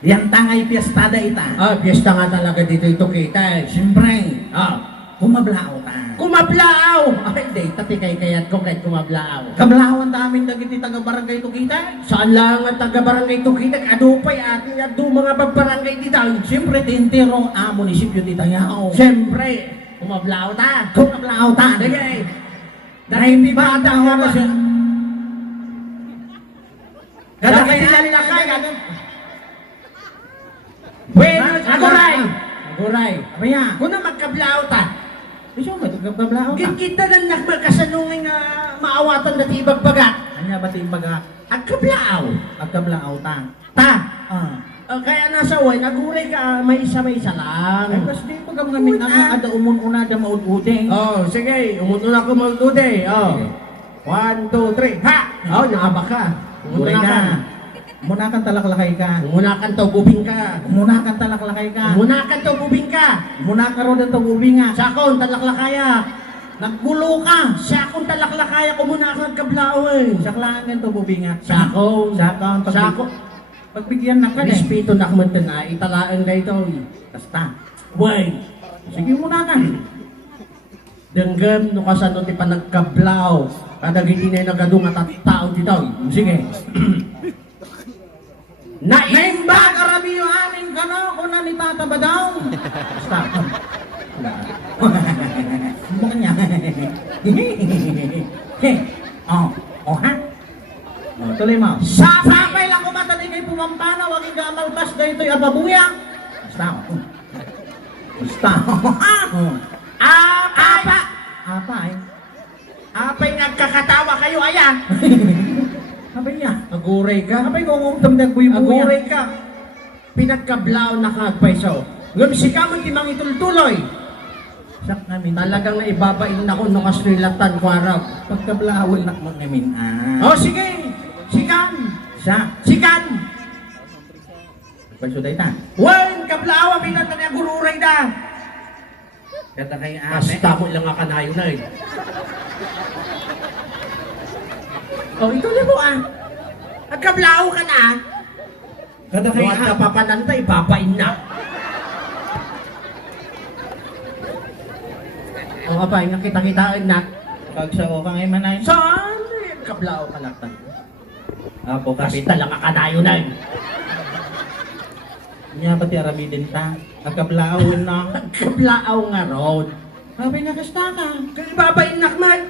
Yan tangay piyestada ita. Ah, piyesta nga talaga dito ito kita eh. Siyempre, Ah, kumablao ta. kumablaaw! Ay, hindi, tatikay kayat ko kahit kumablaaw. Kablawan namin dagiti taga-barangay to kita. Saan lang ang taga-barangay ito kita? Adupay ating adu mga barangay dito. Siyempre, tintero munisipyo ti Tayao. Siyempre, kumablaaw ta. Kumablao ta. Sige. Naimbata ko na siya. Kada kayo lalakay. Buenos, aguray! Aguray. Abaya, Kung na magkablaaw ta. iso mo, taga-bablao ta. Kita na nagmakasanungin nga maawatan na tibag baga. Anya ba ti baga? Ang kablaaw. Agkablao ta. Ta. Ah. Kaya nasa way, naguray ka, may isa lang. Ay, bas di pa gam ngamin ang ada umun-una da maud-udeng. Oh, sige, umutun ako malude. Oh. 1, 2, 3, ha! Oh, naaba ka. Uray ka. Muna kang talaklakay ka. Umunakan to, bubing ka. Muna kang talaklakay ka. Umunakan to, bubing ka. Muna ka ro dito ubinga. Sakon, talaklakaya. Naggulo ka. Sakon, talaklakaya, kumunakan kablao eh. Saklangan to ubinga. Sakon. Sakon. Sakon. Pagbigyan na ka eh. Respeto na kamantan na, italaan ka ito. Basta. Way. Sige muna ka. Denggam, no kasano ti panagkablao. Kadagiti na nagadung at tao dito. Sige. Naimba karamiyo anin ka na kung na ni Tata Badaw. Basta. Mukha niya. Oh, ha? Oh, tuloy mo. Sapay lang kumatali kay pumampana, wag igamalbas na ito'y ababuya. Basta. Basta. Apa! Apay. Apay nagkakatawa kayo, aya! Apay niya. Aguray ka. Apay ko kung tamdag buhay-buhay. Aguray ka. Pinagkablao na kagpaiso. Ngam si kamang timang itultuloy. Sak namin. Talagang naibabain na ko no kasrilatan ko araw. Pagkablawal na mo namin. Oh, sige! Sikan! Sa. Sikan! Pagsuday ta. Wan! Kablao! Pinatan niya gururay na! Kata kay ame. Basta mo lang nga kanayo na eh. Oh, ituloy mo ah. Nagkablao ka na. Kata kay Kaya ka papananta, ibabain na. O nga pa, nakita-kitaan na. Pag sa o kang imanay. Saan? Kablao ka lang tan. Apo kapit. Basta lang nga kanayo na eh. Nya pati arabi din ta. Agkablawin na. Kablao nga ron. Sabi na kasta ka. Kaya ibabain na man.